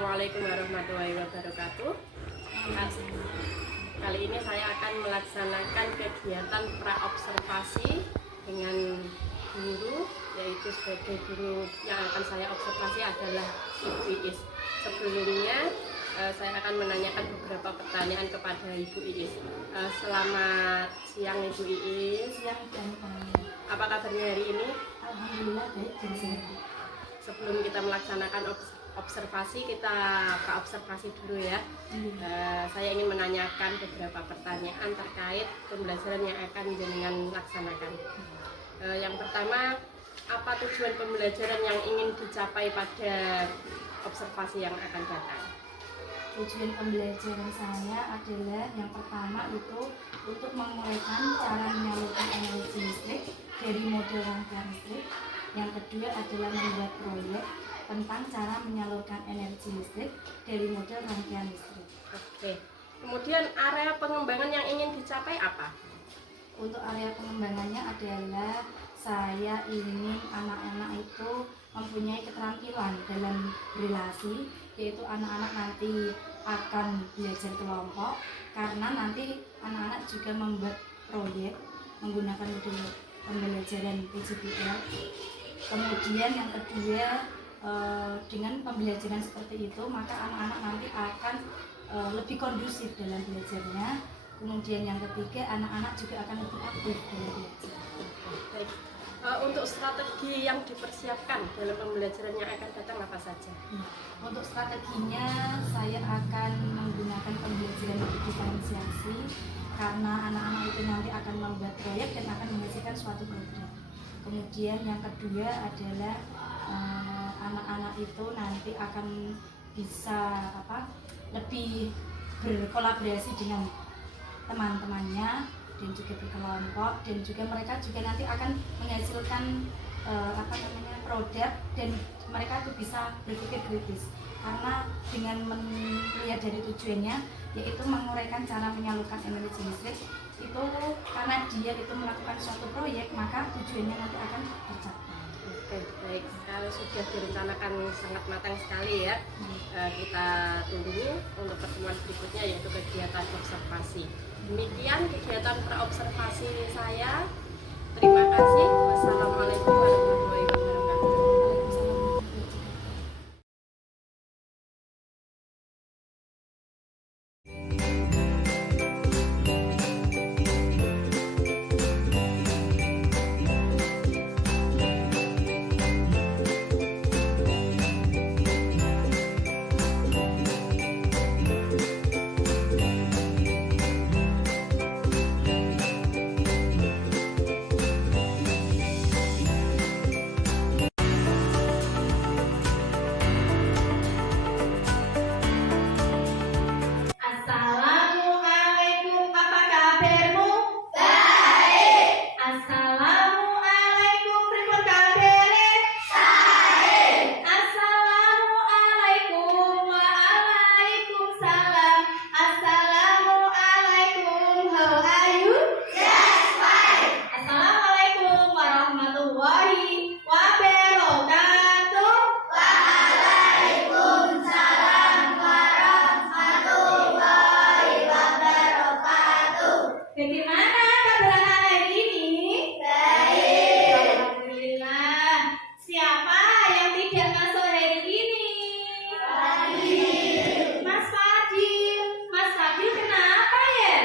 Assalamualaikum warahmatullahi wabarakatuh. Kali ini saya akan melaksanakan kegiatan praobservasi dengan guru, yaitu sebagai guru yang akan saya observasi adalah Ibu Iis. Sebelumnya saya akan menanyakan beberapa pertanyaan kepada Ibu Iis. Selamat siang Ibu Iis. Siang dan Apa kabarnya hari ini? alhamdulillah baik dan sehat. Sebelum kita melaksanakan observasi, kita observasi dulu ya. Saya ingin menanyakan beberapa pertanyaan terkait pembelajaran yang akan jenengan laksanakan. Yang pertama, apa tujuan pembelajaran yang ingin dicapai pada observasi yang akan datang? Tujuan pembelajaran saya adalah yang pertama itu untuk menguraikan cara menyalurkan energi listrik dari model rangkaian listrik. Yang kedua adalah membuat proyek tentang cara menyalurkan energi listrik dari model rangkaian listrik. Oke. Kemudian area pengembangan yang ingin dicapai apa? Untuk area pengembangannya adalah saya ingin anak-anak itu mempunyai keterampilan dalam berrelasi, yaitu anak-anak nanti akan belajar kelompok karena nanti anak-anak juga membuat proyek menggunakan model pembelajaran PJBL. Kemudian yang kedua, dengan pembelajaran seperti itu maka anak-anak nanti akan lebih kondusif dalam belajarnya. Kemudian yang ketiga, anak-anak juga akan lebih aktif dalam belajar. Baik. Untuk strategi yang dipersiapkan dalam pembelajaran yang akan datang apa saja? Untuk strateginya saya akan menggunakan pembelajaran diferensiasi karena anak-anak itu nanti akan membuat proyek dan akan menghasilkan suatu produk. Kemudian yang kedua adalah anak-anak itu nanti akan bisa lebih berkolaborasi dengan teman-temannya dan juga berkelompok, dan juga mereka juga nanti akan menghasilkan produk dan mereka itu bisa berpikir kritis karena dengan melihat dari tujuannya yaitu menguraikan cara menyalurkan energi listrik itu karena dia itu melakukan suatu proyek maka tujuannya nanti akan tercapai. Oke, baik. Kalau sudah direncanakan sangat matang sekali ya. Kita tunggu untuk pertemuan berikutnya yaitu kegiatan observasi. Demikian kegiatan praobservasi saya. Terima kasih. Wassalamualaikum warahmatullahi wabarakatuh. Assalamualaikum, apa kabarmu? Baik. Assalamualaikum, pripun kabare? Baik. Assalamualaikum, waalaikumsalam. Assalamualaikum, how are you? Yes, fine. Assalamualaikum warahmatullahi wabarakatuh. Waalaikumsalam warahmatullahi wabarakatuh. Bagaimana kabar anak hari ini? Baik. Alhamdulillah. Siapa yang tidak masuk hari ini? Fadil. Mas Fadil. Mas Fadil kenapa ya?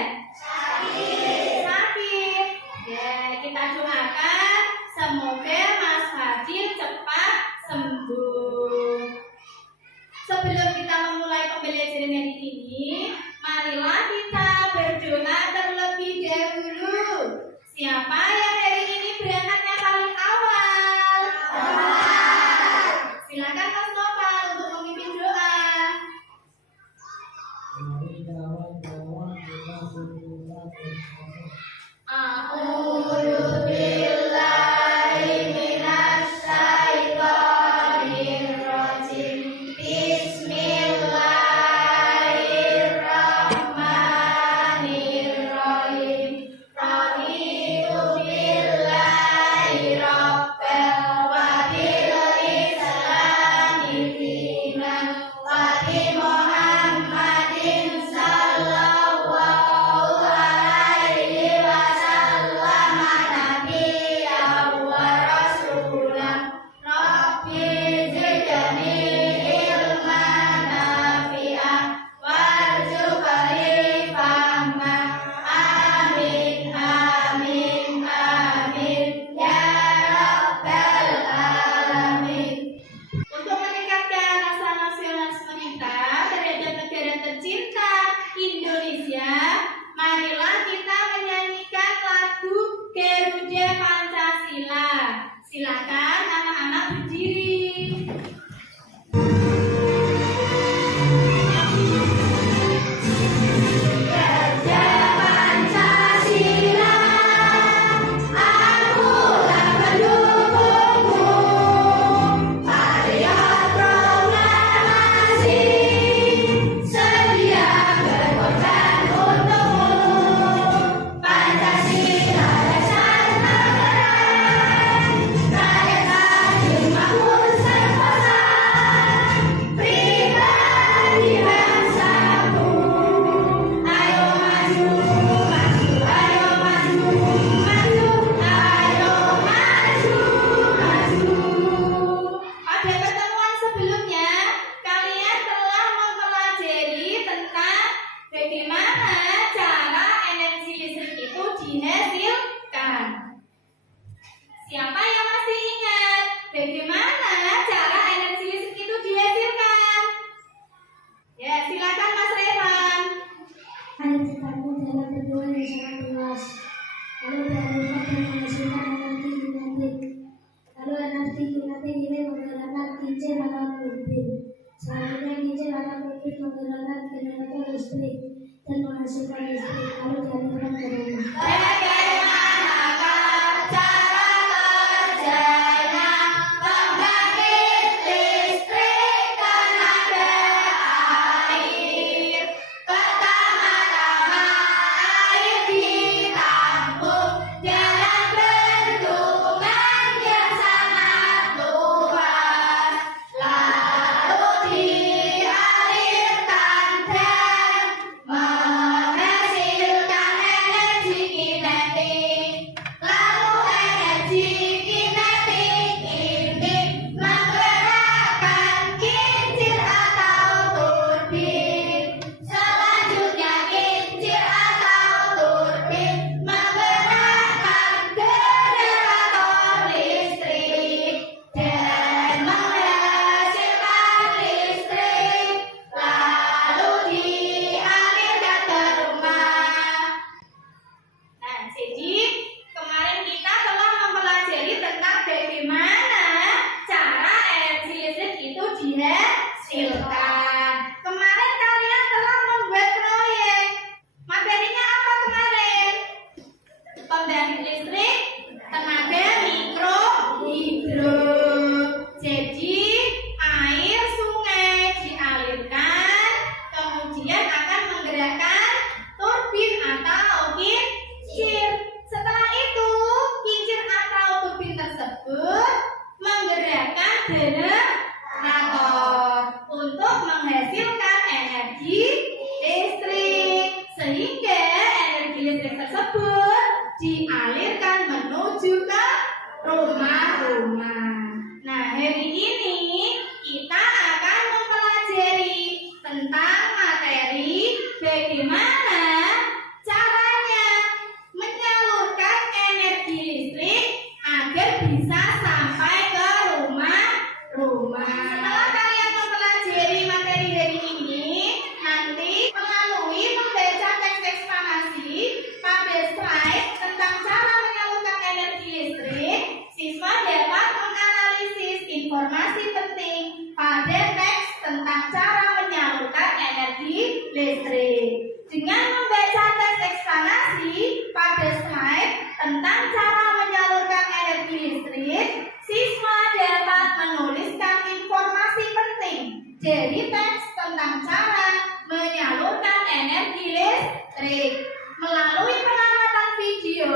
Sakit. Ya, kita doakan semoga Mas Fadil cepat sembuh. Sebelum kita memulai pembelajaran hari ini, marilah kita berdoa terlebih dahulu. Siapa yang hari ini berangkatnya paling awal? Silakan Mas Noval untuk memimpin doa. A'udzu billahi minasy syaithanir rajim. Bismillahirrahmanirrahim. yang sangat luas. Lalu dialirkan dan menghasilkan energi kinetik. Lalu energi kinetik ini menggerakkan kincir atau turbin. Selanjutnya kincir atau turbin menggerakkan generator listrik dan menghasilkan listrik. Lalu dialirkan ke rumah. Dialirkan menuju ke rumah-rumah. Nah, hari ini kita akan mempelajari tentang materi bagaimana caranya menyalurkan energi listrik agar bisa sampai ke rumah-rumah. Setelah kalian mempelajari materi hari ini, nanti melalui membaca teks eksplanasi pada slide tentang cara menyalurkan energi listrik, siswa dapat menganalisis informasi penting pada teks tentang cara menyalurkan energi listrik. Dengan membaca teks eksplanasi pada slide tentang cara menyalurkan energi listrik, siswa dapat menuliskan informasi penting dari teks tentang cara menyalurkan energi listrik. Melalui pengamatan video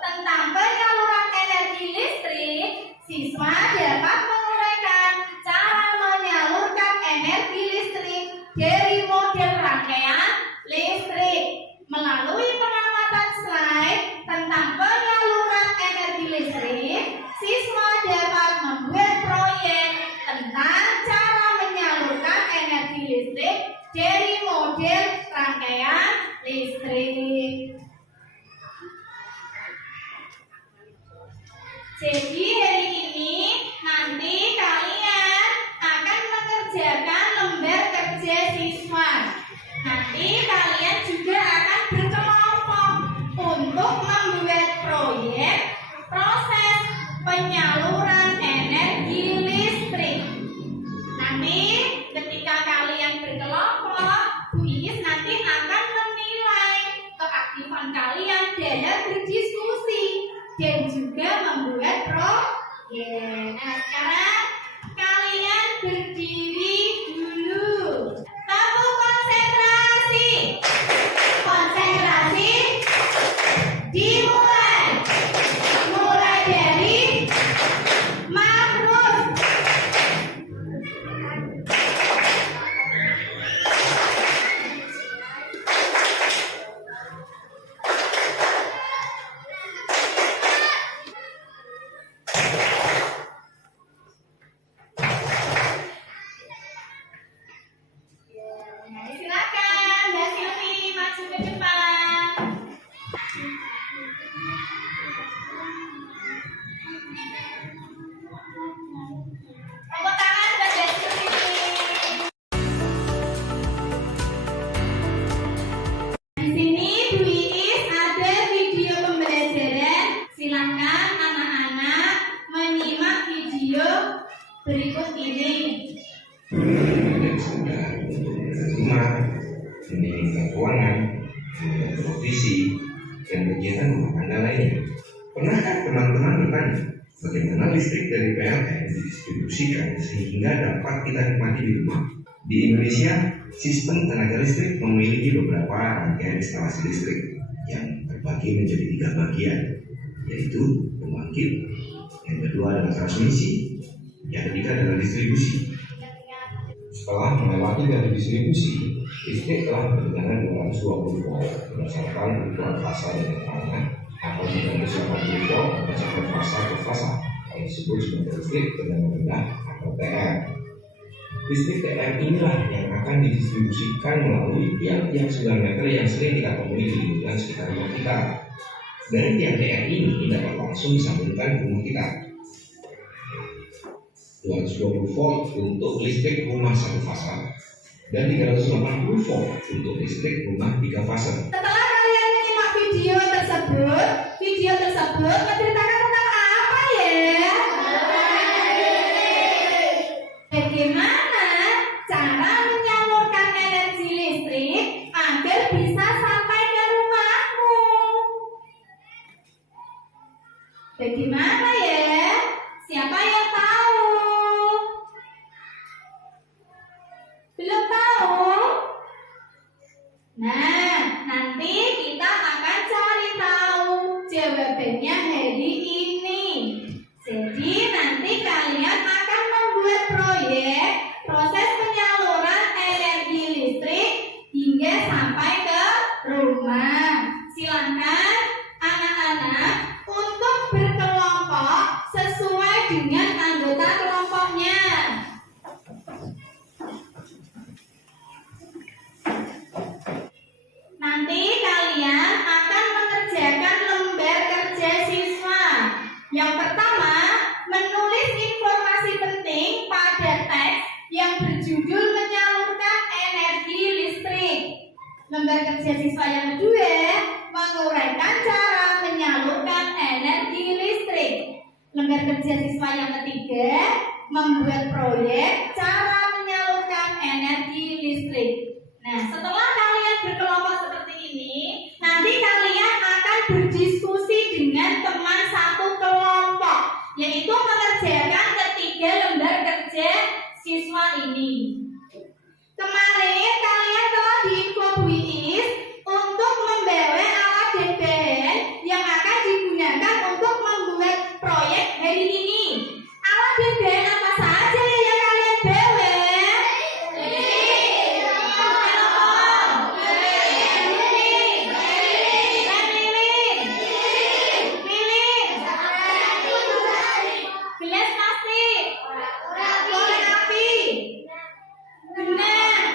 tentang penyaluran energi listrik, siswa dapat menguraikan cara menyalurkan energi listrik dari model rangkaian listrik. Melalui pengamatan slide tentang penyaluran energi listrik, siswa dapat membuat proyek tentang cara menyalurkan energi listrik dari model rangkaian listrik. Jadi hari ini nanti kalian akan mengerjakan lembar kerja siswa berikut ini. Dan sudah untuk rumah, mendirikan keuangan, membuat provisi, dan kegiatan rumah tangga lainnya. Pernahkah teman-teman bertanya bagaimana listrik dari PLN didistribusikan sehingga dapat kita nikmati di rumah? Di Indonesia, sistem tenaga listrik memiliki beberapa rangkaian instalasi listrik yang terbagi menjadi 3 bagian, yaitu pembangkit, yang kedua adalah transmisi, yang ketiga adalah distribusi. Setelah melewati dari distribusi, listrik telah bertegangan 220 volt berdasarkan ukuran fasa dan keterangan atau 380 volt berdasarkan fasa ke fasa yang disebut sebagai listrik tegangan rendah atau TR. Listrik TR inilah yang akan didistribusikan melalui tiang-tiang 9 meter yang sering kita temui di lingkungan sekitar rumah kita. Dari tiang TR ini dapat langsung disambungkan ke rumah kita. 220 volt untuk listrik rumah 1 fasa dan 380 volt untuk listrik rumah 3 fasa. Setelah kalian menyimak video tersebut menceritakan tentang apa ya? Bagaimana cara menyalurkan energi listrik agar bisa sampai ke rumahmu? Bagaimana ya? Siapa yang tahu? Belum tahu? Nah, nanti kita akan cari tahu jawabannya hari ini. Jadi nanti kalian akan membuat proyek proses penyaluran energi listrik hingga sampai ke rumah. Silakan anak-anak untuk berkelompok sesuai dengan anggota kelompoknya. Nanti kalian akan mengerjakan lembar kerja siswa. Yang pertama, menulis informasi penting pada teks yang berjudul menyalurkan energi listrik. Lembar kerja siswa yang kedua, menguraikan cara menyalurkan energi listrik. Lembar kerja siswa yang ketiga, membuat proyek cara menyalurkan energi listrik. Nah, setelah kalian berkelompok seperti ini, nanti kalian akan berdiskusi dengan teman satu kelompok, yaitu mengerjakan ketiga lembar kerja siswa ini. Kemarin kalian telah diinfo Bu Iis untuk membawa alat DBN yang akan digunakan untuk membuat proyek hari ini. Alat DBN apa saja yang kalian bawa? Gelas plastik, korek api, benang.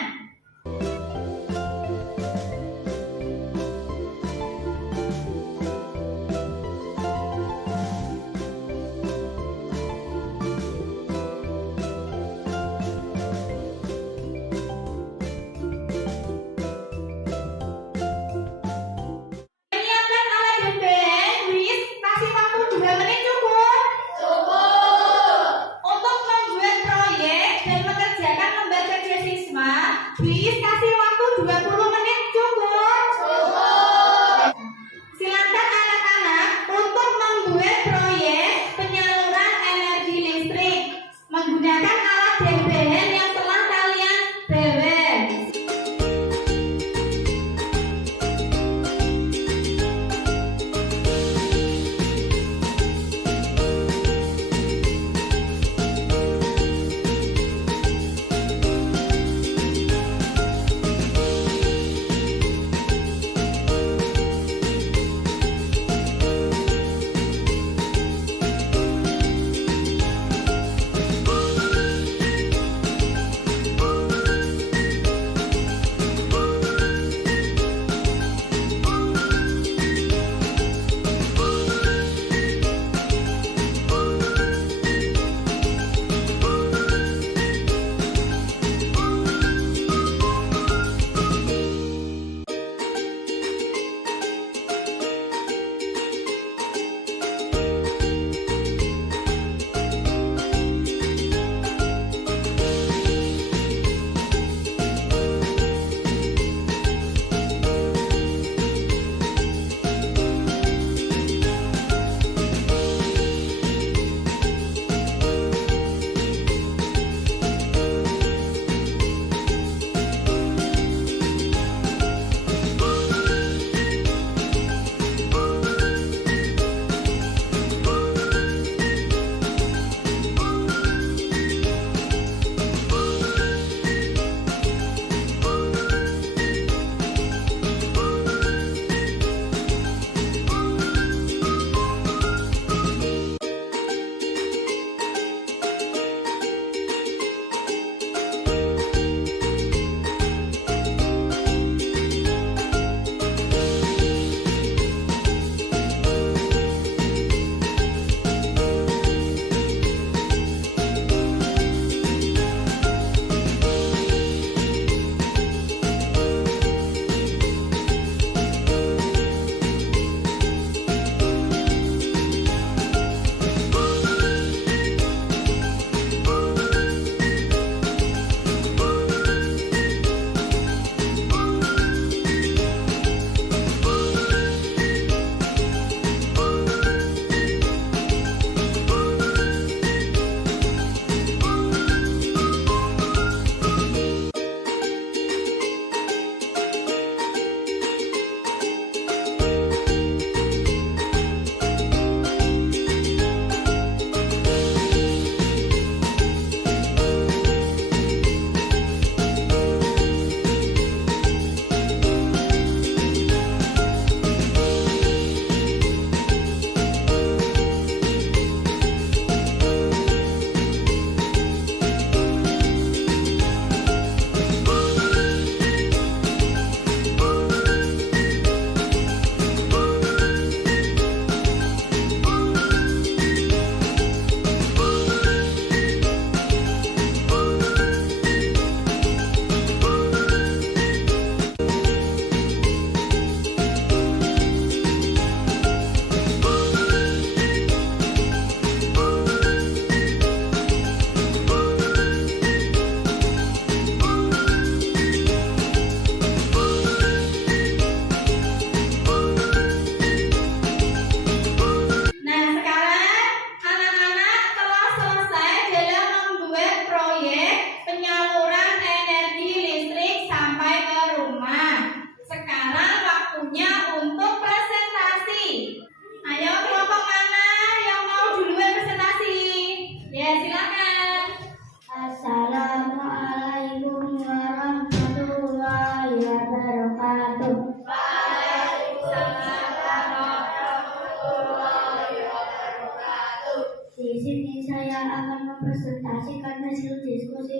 Menyiapkan alat DBN, Wis, kasih waktu 2 menit cukup? Cukup. Untuk membuat proyek dan mengerjakan lembar kerja siswa, Wis, kasih waktu 20 menit cukup? Cukup. Silakan anak-anak untuk membuat proyek penyaluran energi listrik menggunakan alat DBN yang telah kalian bawa.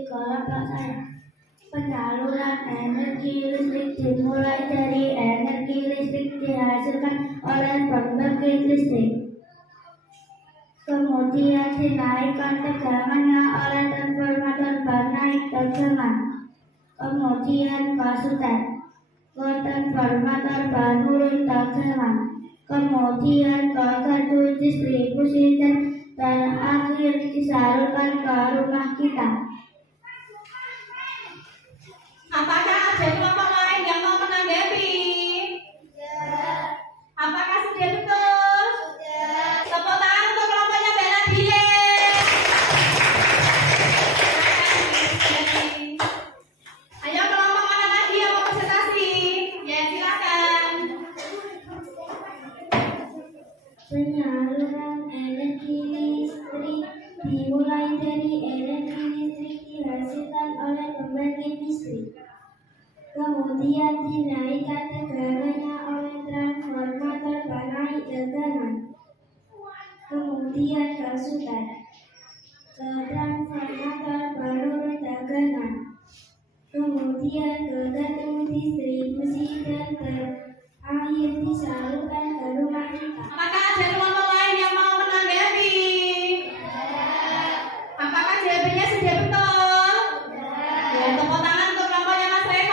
kelompok saya. Penyaluran energi listrik dimulai dari energi listrik dihasilkan oleh pembangkit listrik. Kemudian dinaikkan tegangannya oleh transformator bernaik tegangan. Kemudian ke sutet. Ke transformator menurun tegangan. Kemudian ke gardu distribusi dan terakhir disalurkan ke rumah kita. Apakah ada kelompok lain yang mau menanggapi? Apakah sudah betul? Tepuk tangan untuk kelompoknya Mbak Nabila. Ayo kelompok mana lagi yang mau presentasi? Ya silakan. Penyaluran energi listrik dimulai dari energi listrik dihasilkan oleh pembangkit listrik. Kemudian dinaikkan tegangannya oleh transformator bernaik tegangan. Kemudian ke sutet. Ke transformator menurun tegangan. Kemudian ke gardu distribusi dan terakhir disalurkan ke rumah kita. Apakah ada kelompok lain yang mau menanggapi? Apakah jawabannya sudah betul? Ya, tepuk tangan untuk kelompoknya Mas Rehan.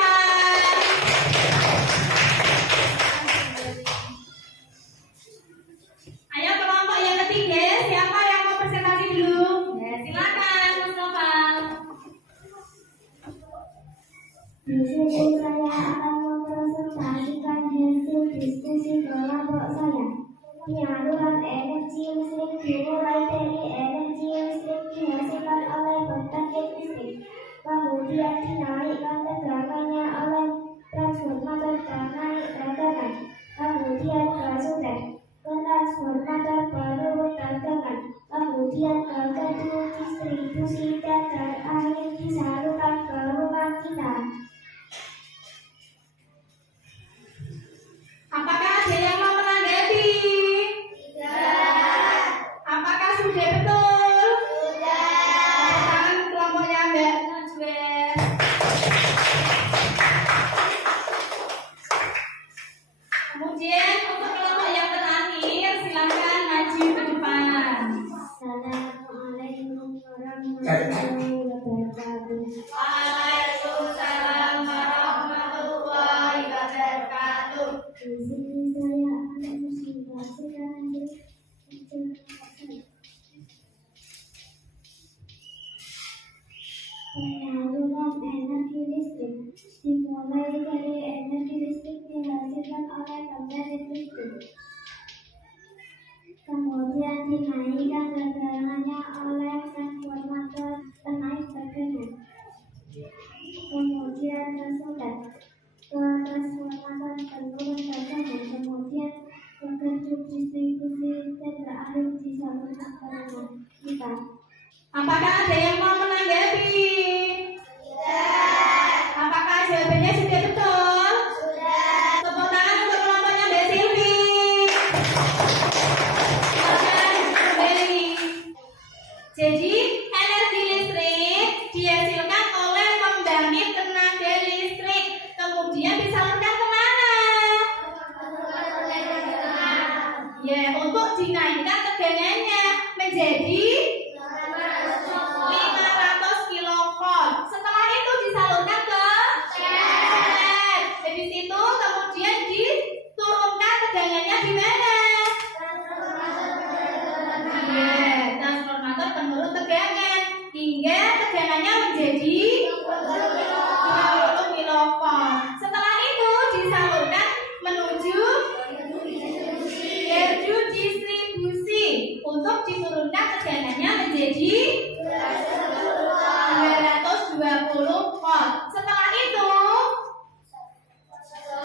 Ayo kelompok yang ketiga, siapa yang mau presentasi dulu? Ya, silakan Mas Noval. Di sini saya akan mempresentasikan hasil diskusi kelompok saya. Penyaluran energi listrik dimulai dari energi listrik dihasilkan oleh pembangkit listrik. Kemudian dinaikkan tegangannya oleh transformator bernaik tegangan. Kemudian ke sutet. Ke transformator menurun tegangan. Kemudian ke gardu distribusi dan terakhir disalurkan ke rumah kita. Apakah ada yang mau menanggapi? Apakah sudah betul? Tepuk tangan kelompoknya Mbak Najwa. Kemudian untuk kelompok yang terakhir silakan maju ke depan. Assalamualaikum warahmatullahi wabarakatuh. Waalaikumsalam warahmatullahi wabarakatuh. Di sini saya akan mempresentasikan hasil penyaluran energi listrik dimulai dari energi listrik dihasilkan oleh pembangkit listrik. Kemudian dinaikkan tegangannya oleh transformator penaik tegangan. Kemudian ke sutet. Ke transformator penurun tegangan. Kemudian ke gardu distribusi dan terakhir disalurkan ke rumah kita. Apakah ada yang mau menanggapi? Apakah jawabannya sudah betul? Tepuk tangan untuk kelompoknya Mbak Silvi. Silakan kembali. Jadi energi listrik dihasilkan oleh pembangkit tenaga listrik, kemudian disalurkan kemana? Ya, untuk dinaikkan tegangannya menjadi 500 kilovolt. Setelah itu disalurkan ke sutet. Habis itu kemudian diturunkan tegangannya di mana? Iya, transformator penurun tegangan hingga tegangannya menjadi 50 kilovolt. Setelah itu disalurkan menuju gardu distribusi untuk diturunkan tegangannya menjadi 220 volt. Setelah itu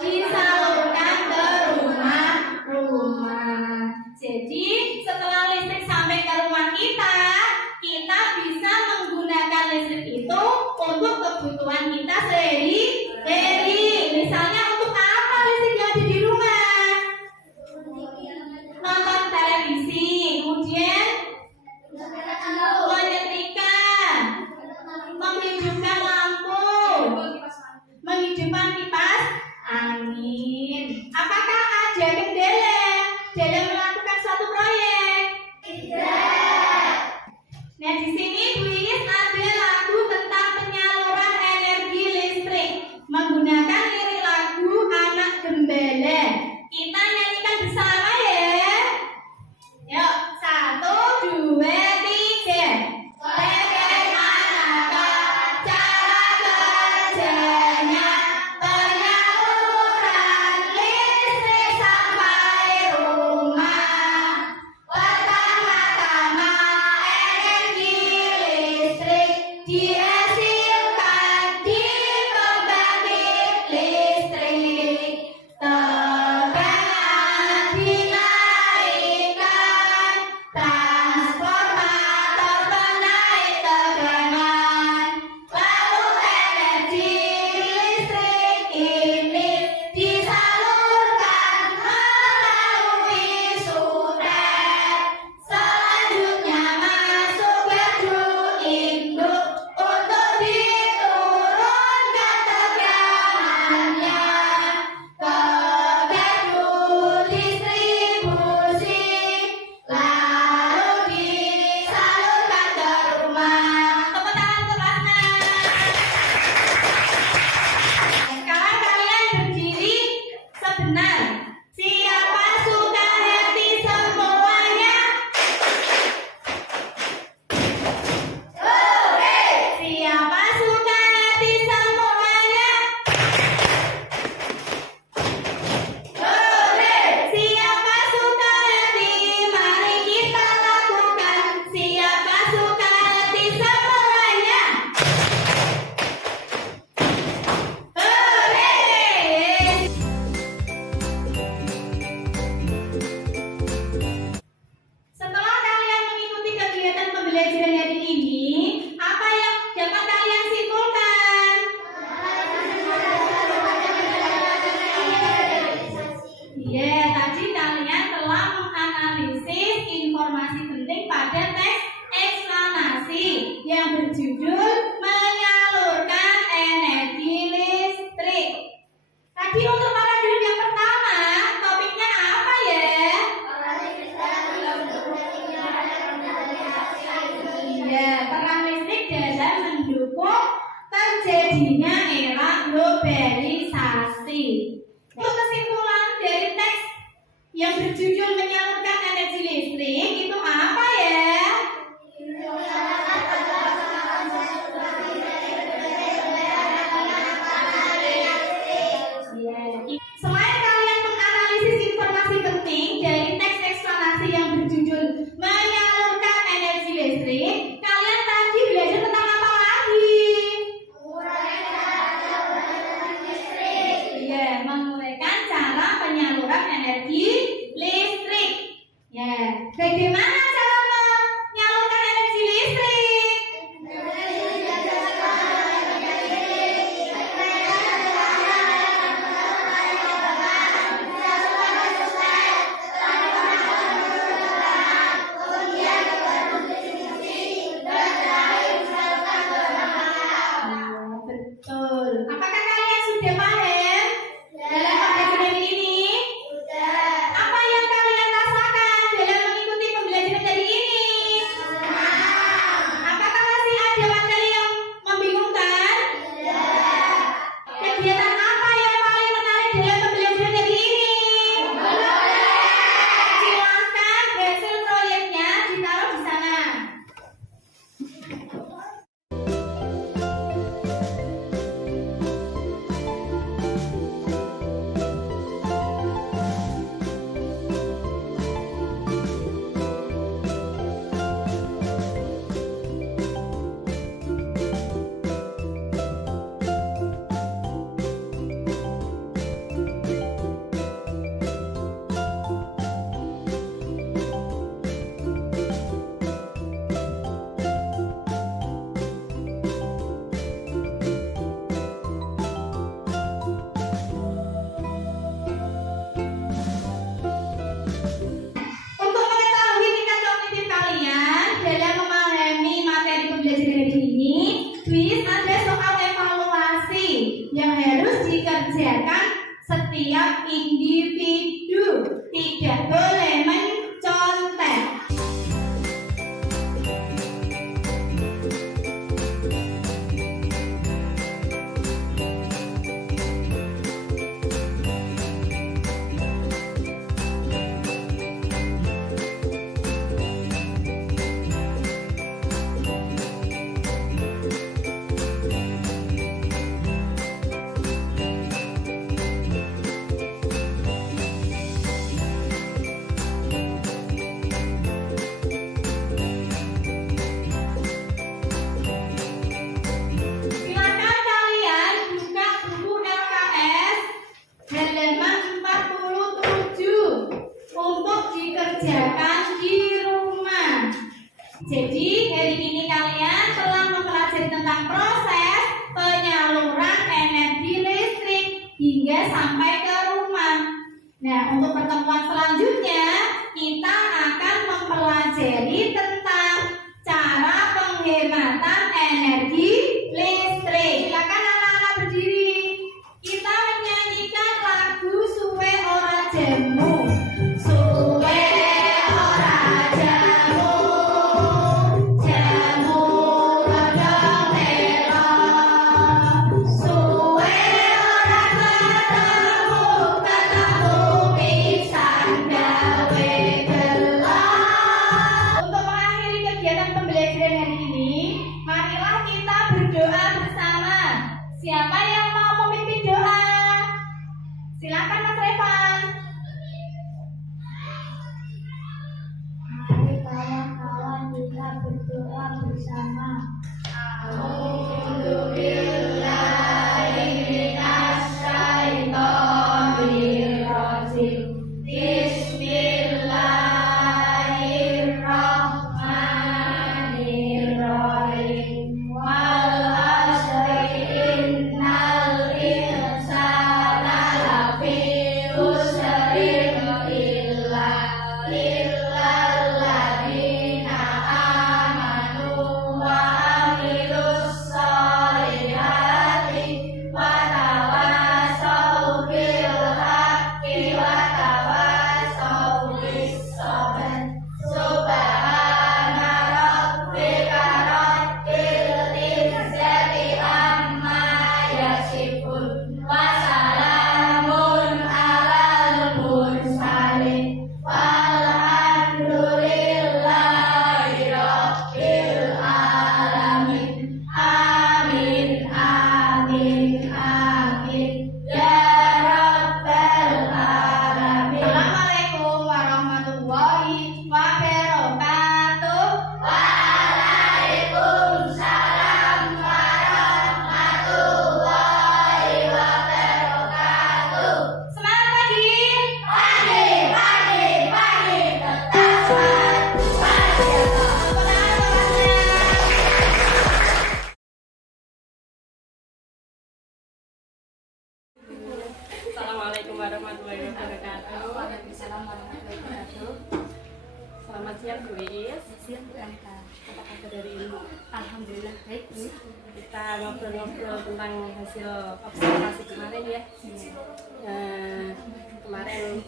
disalurkan ke rumah-rumah. Jadi setelah listrik sampai ke rumah kita, kita bisa menggunakan listrik itu untuk kebutuhan kita sehari-hari. Misalnya untuk apa listrik yang ada di rumah? Nonton televisi, kemudian menyetrika, menghidupkan terjadinya era globalisasi. Untuk kesimpulan dari teks yang berjudul menyalurkan energi listrik itu apa ya? Selain kalian menganalisis informasi penting dari teks eksplanasi yang berjudul menyalurkan energi listrik, kalian tadi belajar tentang apa lagi? Iya, menguraikan cara penyaluran energi listrik. Ya, bagaimana cara menyalurkan energi listrik? Betul. Apakah kalian sudah paham dalam pembelajaran ini? Apa yang kalian rasakan dalam mengikuti pembelajaran dari ini? Apakah masih ada materi yang membingungkan? Kegiatan apa yang paling menarik dalam pembelajaran dari ini? Silakan hasil proyeknya ditaruh di sana. Untuk mengetahui tingkat kognitif kalian dalam memahami materi pembelajaran hari ini, please ada soal evaluasi yang harus dikerjakan setiap individu. Tidak boleh mencontek. Silakan kalian buka buku LKS halaman 47 untuk dikerjakan di rumah. Jadi hari ini kalian telah mempelajari tentang proses penyaluran energi listrik hingga sampai ke rumah. Nah, untuk pertemuan selanjutnya kita akan mempelajari tentang cara penghematan energi listrik. Silakan anak-anak berdiri. Kita menyanyikan lagu Suwe Ora Jamu. Suwe ora jamu, jamu rada tela. Suwe ora ketemu, ketemu pisan gawe gelar. Untuk mengakhiri kegiatan pembelajaran hari ini, marilah kita berdoa bersama. Siapa yang mau memimpin doa? Silakan Mas Revan. Mari kawan-kawan kita berdoa bersama. Bismillahirrahmanirrahim. Wal asri innal insana lafi khusrin illa illalladzina amanu wa amilus siang Bu Iis. Siang Bu Anita. Apa kabar dari ini? Alhamdulillah baik Bu. Kita ngobrol-ngobrol tentang hasil observasi kemarin ya. Kemarin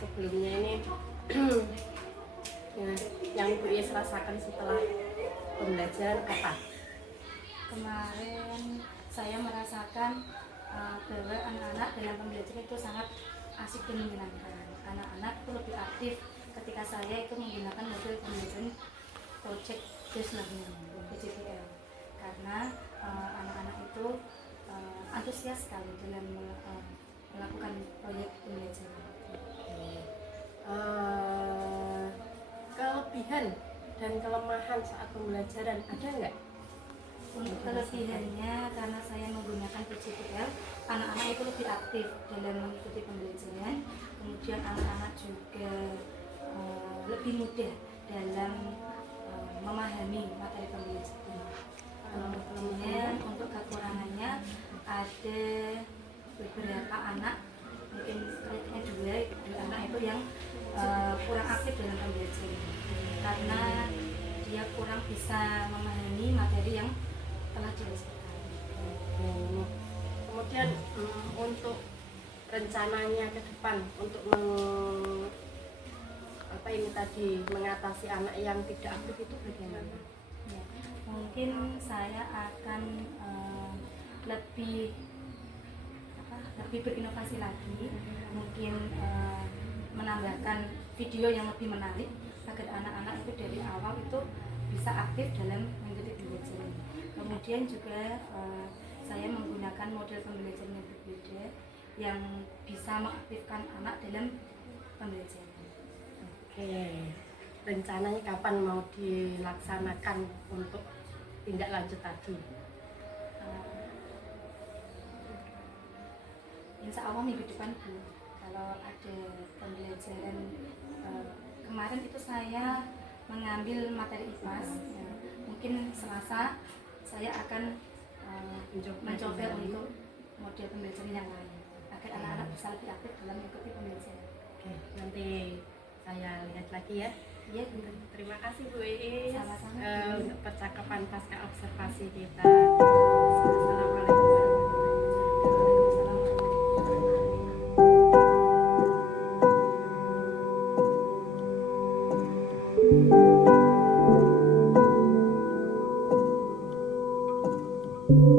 sebelumnya ini yang Bu Iis rasakan setelah pembelajaran apa? Kemarin saya merasakan bahwa anak-anak dalam pembelajaran itu sangat asik dan menyenangkan. Anak-anak itu lebih aktif ketika saya itu menggunakan model pembelajaran project based learning (PJBL), karena anak-anak itu antusias sekali dalam melakukan proyek pembelajaran. Kelebihan dan kelemahan saat pembelajaran ada nggak? Untuk kelebihannya, karena saya menggunakan PJBL, anak-anak itu lebih aktif dalam mengikuti pembelajaran. Kemudian anak-anak juga lebih mudah dalam memahami materi pembelajaran. Kemudian untuk kekurangannya ada beberapa anak, mungkin kritiknya dua anak itu yang kurang aktif dalam pembelajaran karena dia kurang bisa memahami materi yang telah dijelaskan. Kemudian untuk rencananya ke depan untuk mengatasi anak yang tidak aktif itu bagaimana? Ya, mungkin saya akan lebih berinovasi lagi, mungkin menambahkan video yang lebih menarik agar anak-anak itu dari awal itu bisa aktif dalam mengikuti pembelajaran. Kemudian juga saya menggunakan model pembelajaran yang berbeda yang bisa mengaktifkan anak dalam pembelajaran. Oke, rencananya kapan mau dilaksanakan untuk tindak lanjut tadi? Insya Allah minggu depan Bu, kalau ada pembelajaran kemarin itu saya mengambil materi IPAS, ya, mungkin Selasa saya akan mencoba untuk model pembelajaran yang lain agar anak-anak bisa lebih aktif dalam mengikuti pembelajaran. Oke, nanti saya lihat lagi ya. Iya Bu. Terima kasih Bu Iis Sama-sama. untuk percakapan pasca observasi kita. Assalamualaikum warahmatullahi wabarakatuh.